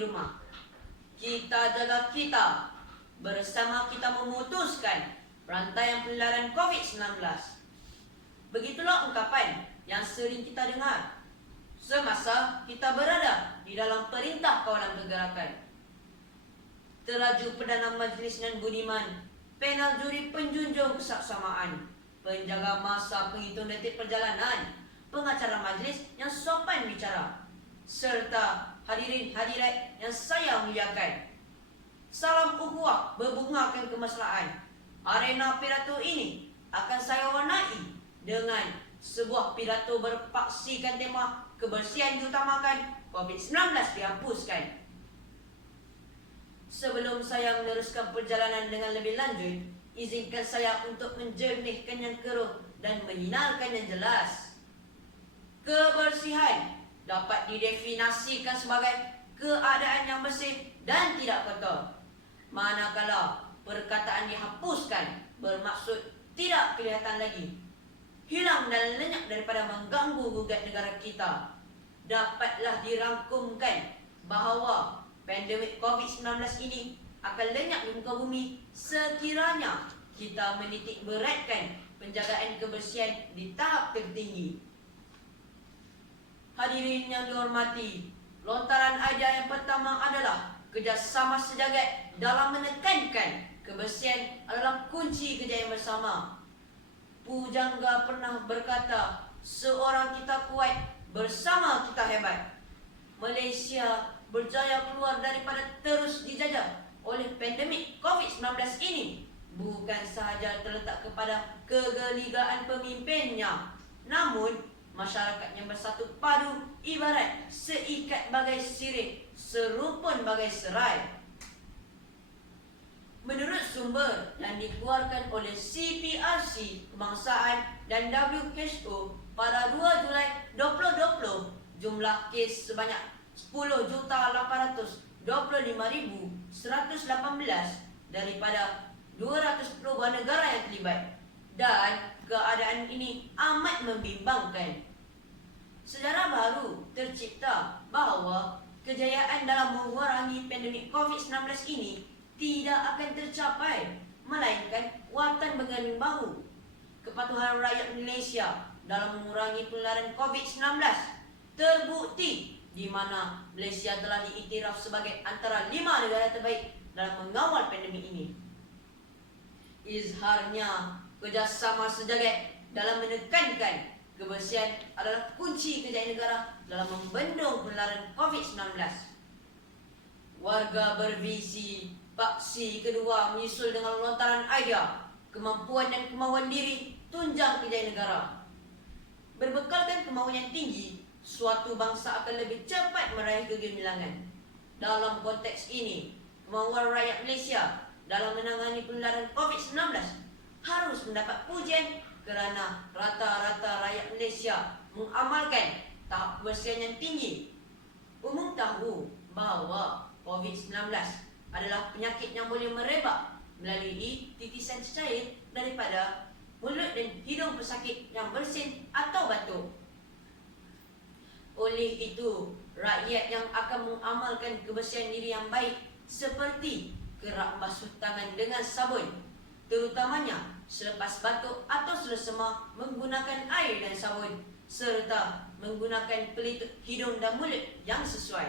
di rumah. Kita jaga kita. Bersama kita memutuskan rantaian penularan COVID-19. Begitulah ungkapan yang sering kita dengar semasa kita berada di dalam perintah kawalan pergerakan. Teraju Perdana Majlis Nan Budiman, panel juri penjunjung kesaksamaan, penjaga masa penghitung detik perjalanan, pengacara majlis yang sopan bicara, serta hadirin hadirat yang saya muliakan. Salam ukhuwah berbungakan kemesraan. Arena pidato ini akan saya warnai dengan sebuah pidato berpaksikan tema kebersihan diutamakan, COVID-19 dihapuskan. Sebelum saya meneruskan perjalanan dengan lebih lanjut, izinkan saya untuk menjernihkan yang keruh dan menyinarkan yang jelas. Kebersihan dapat didefinisikan sebagai keadaan yang bersih dan tidak kotor. Manakala perkataan dihapuskan bermaksud tidak kelihatan lagi, hilang dan lenyap daripada mengganggu gugat negara kita. Dapatlah dirangkumkan bahawa pandemik COVID-19 ini akan lenyap di muka bumi sekiranya kita menitik beratkan penjagaan kebersihan di tahap tertinggi. Hadirin yang dihormati, lontaran idea yang pertama adalah kerjasama sejagat dalam menekankan kebersihan adalah kunci kejayaan bersama. Pujangga pernah berkata, seorang kita kuat, bersama kita hebat. Malaysia berjaya keluar daripada terus dijajah oleh pandemik COVID-19 ini bukan sahaja terletak kepada kegeligaan pemimpinnya, namun masyarakat yang bersatu padu ibarat seikat bagai sirih, serupun bagai serai. Menurut sumber yang dikeluarkan oleh CPRC Kebangsaan dan WHO pada 2 Julai 2020, jumlah kes sebanyak 10.825.118 daripada 210 buah negara yang terlibat, dan keadaan ini amat membimbangkan. Sejarah baru tercipta bahawa kejayaan dalam mengurangi pandemik COVID-19 ini tidak akan tercapai melainkan watan berganding bahu. Kepatuhan rakyat Malaysia dalam mengurangi penularan COVID-19 terbukti di mana Malaysia telah diiktiraf sebagai antara 5 negara terbaik dalam mengawal pandemik ini. Izharnya kerjasama sejagat dalam menekankan kebersihan adalah kunci kejayaan negara dalam membendung penularan COVID-19. Warga bervisi paksi kedua menyusul dengan lontaran idea, kemampuan dan kemauan diri tunjang kejayaan negara. Berbekalkan kemauan yang tinggi, suatu bangsa akan lebih cepat meraih kegemilangan. Dalam konteks ini, kemauan rakyat Malaysia dalam menangani penularan COVID-19 harus mendapat pujian kerana rata-rata rakyat Malaysia mengamalkan tahap kebersihan yang tinggi. Umum tahu bahawa COVID-19 adalah penyakit yang boleh merebak melalui titisan cecair daripada mulut dan hidung pesakit yang bersin atau batuk. Oleh itu, rakyat yang akan mengamalkan kebersihan diri yang baik seperti kerap basuh tangan dengan sabun, terutamanya selepas batuk atau selesema menggunakan air dan sabun, serta menggunakan pelitup hidung dan mulut yang sesuai.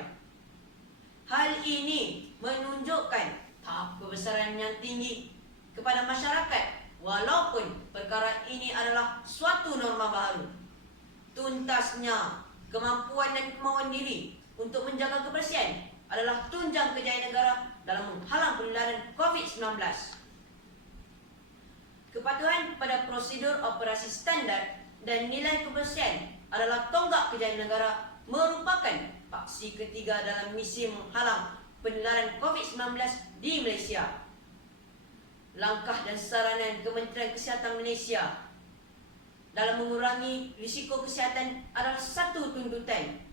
Hal ini menunjukkan tahap kebesaran yang tinggi kepada masyarakat walaupun perkara ini adalah suatu norma baru. Tuntasnya kemampuan dan kemauan diri untuk menjaga kebersihan adalah tunjang kejayaan negara dalam menghalang penularan COVID-19. Kepatuhan pada prosedur operasi standar dan nilai kebersihan adalah tonggak kejayaan negara, merupakan paksi ketiga dalam misi menghalang penularan COVID-19 di Malaysia. Langkah dan saranan Kementerian Kesihatan Malaysia dalam mengurangi risiko kesihatan adalah satu tuntutan.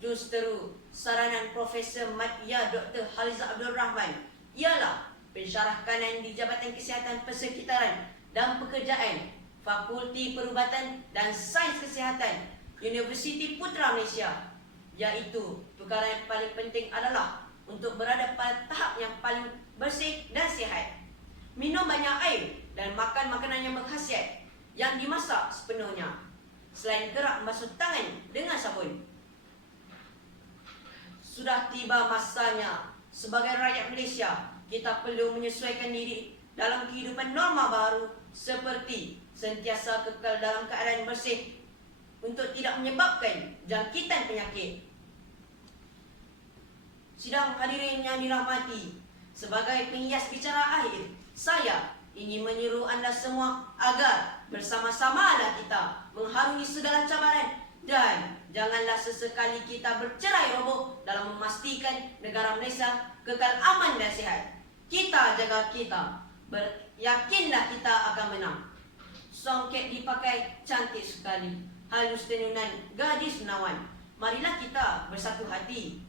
Justeru saranan Profesor Madya Dr. Haliza Abdul Rahman ialah pensyarah kanan di Jabatan Kesihatan Persekitaran dan Pekerjaan, Fakulti Perubatan dan Sains Kesihatan, Universiti Putra Malaysia, iaitu perkara yang paling penting adalah untuk berada pada tahap yang paling bersih dan sihat. Minum banyak air dan makan makanan yang berkhasiat yang dimasak sepenuhnya. Selain kerap membasuh tangan dengan sabun. Sudah tiba masanya sebagai rakyat Malaysia, kita perlu menyesuaikan diri dalam kehidupan norma baru seperti sentiasa kekal dalam keadaan bersih untuk tidak menyebabkan jangkitan penyakit. Sidang hadirin yang dirahmati, sebagai penghias bicara akhir, saya ingin menyeru anda semua agar bersama-samalah kita mengharungi segala cabaran dan janganlah sesekali kita bercerai roboh dalam memastikan negara Malaysia kekal aman dan sihat. Kita jaga kita, yakinlah kita akan menang. Songket dipakai cantik sekali, halus tenunan gadis menawan. Marilah kita bersatu hati.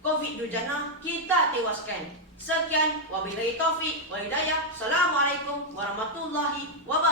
Covid dujana kita tewaskan. Sekian, wabillahi taufiq wal hidayah. Assalamualaikum warahmatullahi wabarakatuh.